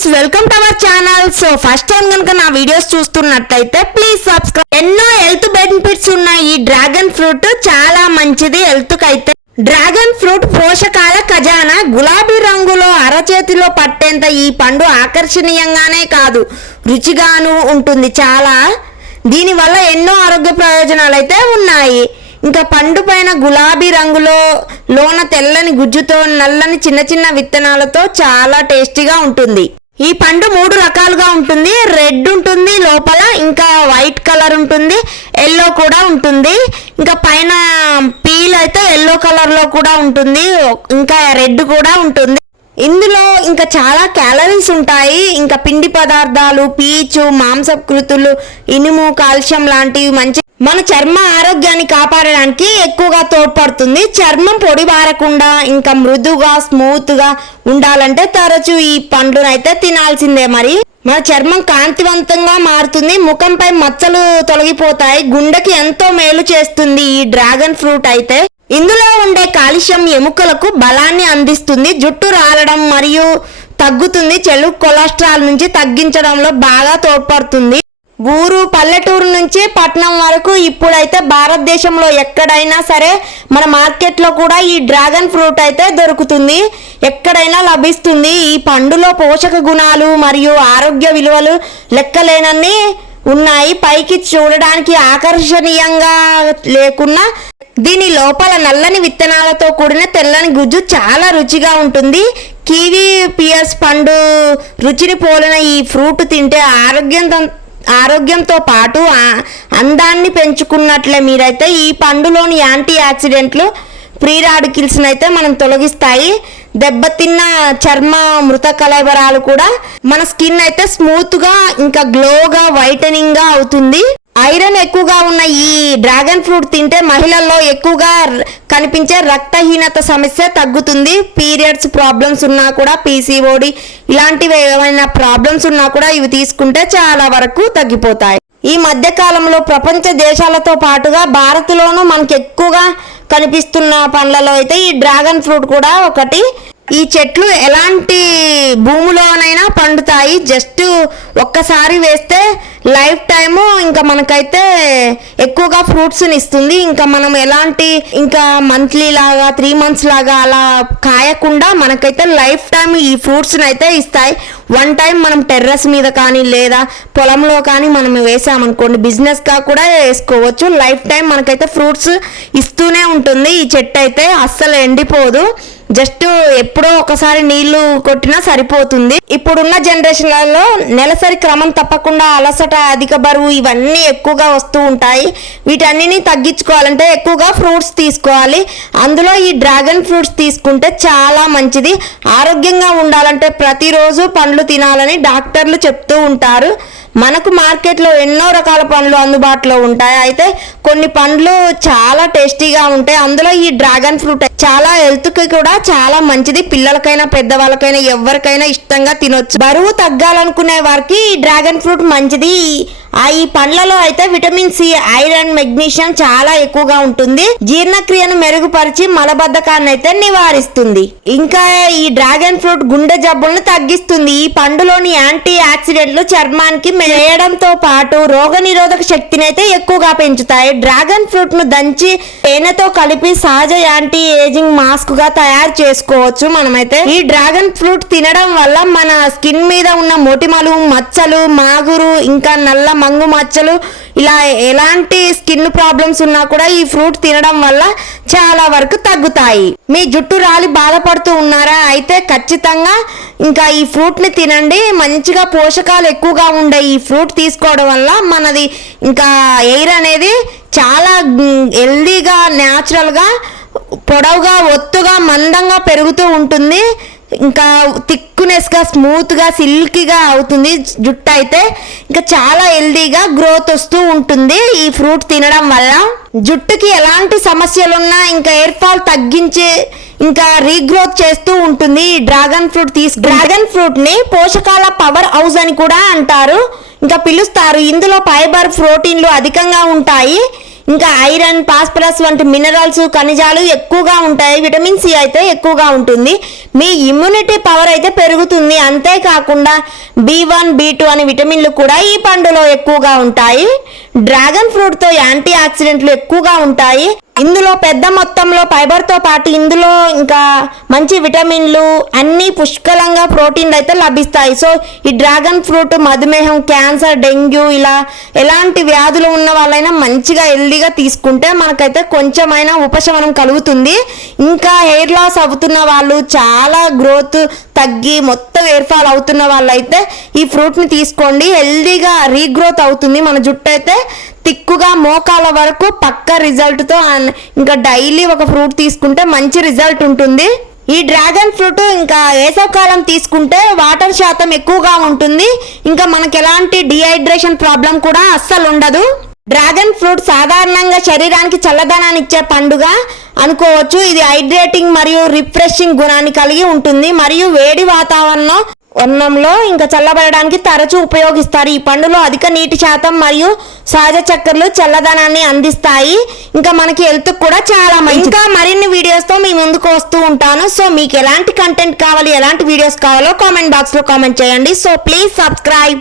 Friends, welcome to our channel. So first time కనుక నా videos చూస్తున్నట్లయితే ప్లీజ్ సబ్స్క్రైబ్. ఎన్నో హెల్త్ బెనిఫిట్స్ ఉన్నాయి ఈ డ్రాగన్ ఫ్రూట్. చాలా మంచిది హెల్త్ కి అయితే. డ్రాగన్ ఫ్రూట్ పోషకాల ఖజానా. గులాబీ రంగులో అరచేతిలో పట్టేంత ఈ పండు ఆకర్షణీయంగానే కాదు, రుచిగాను ఉంటుంది చాలా. దీనివల్ల ఎన్నో ఆరోగ్య ప్రయోజనాలు అయితే ఉన్నాయి. ఇంకా పండు పైన గులాబీ రంగులో, లోన తెల్లని గుజ్జుతో, నల్లని చిన్న చిన్న విత్తనాలతో చాలా టేస్టీగా ఉంటుంది. ఈ పండు 3 రకాలుగా ఉంటుంది. రెడ్ ఉంటుంది లోపల, ఇంకా వైట్ కలర్ ఉంటుంది, ఎల్లో కూడా ఉంటుంది. ఇంకా పైన పీల్ అయితే ఎల్లో కలర్ లో కూడా ఉంటుంది, ఇంకా రెడ్ కూడా ఉంటుంది. ఇందులో ఇంకా చాలా క్యాలరీస్ ఉంటాయి. ఇంకా పిండి పదార్థాలు, పీచు, మాంసకృతులు, ఇనుము, కాల్షియం లాంటివి మంచి మన చర్మ ఆరోగ్యాన్ని కాపాడడానికి ఎక్కువగా తోడ్పడుతుంది. చర్మం పొడి బారకుండా ఇంకా మృదుగా స్మూత్ గా ఉండాలంటే తరచూ ఈ పండునైతే తినాల్సిందే. మరి మన చర్మం కాంతివంతంగా మారుతుంది, ముఖంపై మచ్చలు తొలగిపోతాయి, గుండెకి ఎంతో మేలు చేస్తుంది ఈ డ్రాగన్ ఫ్రూట్ అయితే. ఇందులో ఉండే కాల్షియం ఎముకలకు బలాన్ని అందిస్తుంది, జుట్టు రాలడం మరియు తగ్గుతుంది, చెడు కొలెస్ట్రాల్ నుంచి తగ్గించడంలో బాగా తోడ్పడుతుంది. ఊరు పల్లెటూరు నుంచి పట్టణం వరకు ఇప్పుడైతే భారతదేశంలో ఎక్కడైనా సరే మన మార్కెట్లో కూడా ఈ డ్రాగన్ ఫ్రూట్ అయితే దొరుకుతుంది, ఎక్కడైనా లభిస్తుంది. ఈ పండులో పోషక గుణాలు మరియు ఆరోగ్య విలువలు లెక్కలేనన్ని ఉన్నాయి. పైకి చూడడానికి ఆకర్షణీయంగా లేకున్నా దీని లోపల నల్లని విత్తనాలతో కూడిన తెల్లని గుజ్జు చాలా రుచిగా ఉంటుంది. కివీ పియర్స్ పండు రుచిని పోలిన ఈ ఫ్రూట్ తింటే ఆరోగ్యంతో పాటు అందాన్ని పెంచుకున్నట్లే. మీరైతే ఈ పండులోని యాంటీ ఆక్సిడెంట్లు, ఫ్రీ రాడికల్స్ అయితే మనం తొలగిస్తాయి. దెబ్బతిన్న చర్మ మృత కళేబరాలు కూడా మన స్కిన్ అయితే స్మూత్ గా ఇంకా గ్లోగా వైటనింగ్ గా అవుతుంది. ఐరన్ ఎక్కువగా ఉన్న ఈ డ్రాగన్ ఫ్రూట్ తింటే మహిళల్లో ఎక్కువగా కనిపించే రక్తహీనత సమస్య తగ్గుతుంది. పీరియడ్స్ ప్రాబ్లమ్స్ ఉన్నా కూడా, పీసీఓడి ఇలాంటివి ఏమైనా ప్రాబ్లమ్స్ ఉన్నా కూడా ఇవి తీసుకుంటే చాలా వరకు తగ్గిపోతాయి. ఈ మధ్య కాలంలో ప్రపంచ దేశాలతో పాటుగా భారత్లోనూ మనకి ఎక్కువగా కనిపిస్తున్న పండ్లలో అయితే ఈ డ్రాగన్ ఫ్రూట్ కూడా ఒకటి. ఈ చెట్లు ఎలాంటి భూమిలోనైనా పండుతాయి, జస్ట్ ఒక్కసారి వేస్తే లైఫ్ టైము ఇంకా మనకైతే ఎక్కువగా ఫ్రూట్స్ని ఇస్తుంది. ఇంకా మనం ఎలాంటి ఇంకా మంత్లీ లాగా 3 months లాగా అలా కాయకుండా మనకైతే లైఫ్ టైం ఈ ఫ్రూట్స్ని అయితే ఇస్తాయి. వన్ టైం మనం టెర్రస్ మీద కానీ లేదా పొలంలో కానీ మనం వేసామనుకోండి, బిజినెస్గా కూడా వేసుకోవచ్చు. లైఫ్ టైం మనకైతే ఫ్రూట్స్ ఇస్తూనే ఉంటుంది. ఈ చెట్టు అయితే అస్సలు ఎండిపోదు, జస్ట్ ఎప్పుడో ఒకసారి నీళ్లు కొట్టినా సరిపోతుంది. ఇప్పుడున్న జనరేషన్లలో నెలసరి క్రమం తప్పకుండా అలసట, అధిక బరువు ఇవన్నీ ఎక్కువగా వస్తూ ఉంటాయి. వీటన్నిటిని తగ్గించుకోవాలంటే ఎక్కువగా ఫ్రూట్స్ తీసుకోవాలి. అందులో ఈ డ్రాగన్ ఫ్రూట్స్ తీసుకుంటే చాలా మంచిది. ఆరోగ్యంగా ఉండాలంటే ప్రతిరోజు పండ్లు తినాలని డాక్టర్లు చెప్తూ ఉంటారు. మనకు మార్కెట్లో ఎన్నో రకాల పండ్లు అందుబాటులో ఉంటాయి. అయితే కొన్ని పండ్లు చాలా టేస్టీగా ఉంటాయి. అందులో ఈ డ్రాగన్ ఫ్రూట్ చాలా హెల్త్కి కూడా చాలా మంచిది. పిల్లలకైనా పెద్దవాళ్ళకైనా ఎవరికైనా ఇష్టంగా తినొచ్చు. బరువు తగ్గాలనుకునే వారికి ఈ డ్రాగన్ ఫ్రూట్ మంచిది. ఈ పండ్లలో అయితే విటమిన్ సి, ఐరన్, మెగ్నీషియం చాలా ఎక్కువగా ఉంటుంది. జీర్ణక్రియను మెరుగుపరిచి మలబద్ధకాన్ని అయితే నివారిస్తుంది. ఇంకా ఈ డ్రాగన్ ఫ్రూట్ గుండె జబ్బులను తగ్గిస్తుంది. ఈ పండులోని యాంటీ ఆక్సిడెంట్లు చర్మానికి వేయడంతో పాటు రోగ నిరోధక శక్తిని అయితే ఎక్కువగా పెంచుతాయి. డ్రాగన్ ఫ్రూట్ ను దంచి తేనెతో కలిపి సహజ యాంటీ ఏజింగ్ మాస్క్ గా తయారు చేసుకోవచ్చు మనమైతే. ఈ డ్రాగన్ ఫ్రూట్ తినడం వల్ల మన స్కిన్ మీద ఉన్న మొటిమలు, మచ్చలు, మాగురు, ఇంకా నల్ల మంగు మచ్చలు, ఇలా ఎలాంటి స్కిన్ ప్రాబ్లమ్స్ ఉన్నా కూడా ఈ ఫ్రూట్ తినడం వల్ల చాలా వరకు తగ్గుతాయి. మీ జుట్టు రాలి బాధపడుతూ ఉన్నారా? అయితే ఖచ్చితంగా ఇంకా ఈ ఫ్రూట్ ని తినండి. మంచిగా పోషకాలు ఎక్కువగా ఉండే ఈ ఫ్రూట్ తీసుకోవడం వల్ల మనది ఇంకా ఎయిర్ అనేది చాలా హెల్దీగా, న్యాచురల్గా, పొడవుగా, ఒత్తుగా, మందంగా పెరుగుతూ ఉంటుంది. ఇంకా థిక్నెస్గా, స్మూత్గా, సిల్కీగా అవుతుంది జుట్టు అయితే. ఇంకా చాలా హెల్దీగా గ్రోత్ వస్తూ ఉంటుంది ఈ ఫ్రూట్ తినడం వల్ల. జుట్టుకి ఎలాంటి సమస్యలున్నా ఇంకా హెయిర్ ఫాల్ తగ్గించి ఇంకా రీగ్రోత్ చేస్తూ ఉంటుంది ఈ డ్రాగన్ ఫ్రూట్. డ్రాగన్ ఫ్రూట్ ని పోషకాల పవర్ హౌస్ అని కూడా అంటారు, ఇంకా పిలుస్తారు. ఇందులో ఫైబర్, ప్రోటీన్లు అధికంగా ఉంటాయి. ఇంకా ఐరన్, ఫాస్ఫరస్ వంటి మినరల్స్, ఖనిజాలు ఎక్కువగా ఉంటాయి. విటమిన్ సి అయితే ఎక్కువగా ఉంటుంది. మీ ఇమ్యూనిటీ పవర్ అయితే పెరుగుతుంది. అంతేకాకుండా B1, B2 అనే విటమిన్లు కూడా ఈ పండులో ఎక్కువగా ఉంటాయి. డ్రాగన్ ఫ్రూట్తో యాంటీ ఆక్సిడెంట్లు ఎక్కువగా ఉంటాయి. ఇందులో పెద్ద మొత్తంలో ఫైబర్తో పాటు ఇందులో ఇంకా మంచి విటమిన్లు అన్ని పుష్కలంగా ప్రోటీన్లు అయితే లభిస్తాయి. సో ఈ డ్రాగన్ ఫ్రూట్ మధుమేహం, క్యాన్సర్, డెంగ్యూ ఇలా ఎలాంటి వ్యాధులు ఉన్న వాళ్ళైనా మంచిగా హెల్దీగా తీసుకుంటే మనకైతే కొంచెమైనా ఉపశమనం కలుగుతుంది. ఇంకా హెయిర్ లాస్ అవుతున్న వాళ్ళు, చాలా గ్రోత్ తగ్గి మొత్తం హెయిర్ ఫాల్ అవుతున్న వాళ్ళైతే ఈ ఫ్రూట్ని తీసుకోండి. హెల్దీగా రీగ్రోత్ అవుతుంది. మన జుట్టు అయితే తిక్కుగా మోకాల వరకు పక్క రిజల్ట్తో ఇంకా డైలీ ఒక ఫ్రూట్ తీసుకుంటే మంచి రిజల్ట్ ఉంటుంది. ఈ డ్రాగన్ ఫ్రూట్ ఇంకా వేసవకాలం తీసుకుంటే వాటర్ శాతం ఎక్కువగా ఉంటుంది. ఇంకా మనకి ఎలాంటి డిహైడ్రేషన్ ప్రాబ్లం కూడా అస్సలు ఉండదు. డ్రాగన్ ఫ్రూట్ సాధారణంగా శరీరానికి చల్లదనాన్ని ఇచ్చే పండుగ అనుకోవచ్చు. ఇది హైడ్రేటింగ్ మరియు రిఫ్రెషింగ్ గుణాన్ని కలిగి ఉంటుంది మరియు వేడి వాతావరణంలో ఇంకా చల్లబడడానికి తరచూ ఉపయోగిస్తారు. ఈ పండులో అధిక నీటి శాతం మరియు సహజ చక్కెరలు చల్లదనాన్ని అందిస్తాయి. ఇంకా మనకి హెల్త్ కూడా చాలా మంచి. ఇంకా మరిన్ని వీడియోస్తో మీ ముందుకు వస్తూ ఉంటాను. సో మీకు ఎలాంటి కంటెంట్ కావాలి, ఎలాంటి వీడియోస్ కావాలో కామెంట్ బాక్స్లో కామెంట్ చేయండి. So please subscribe.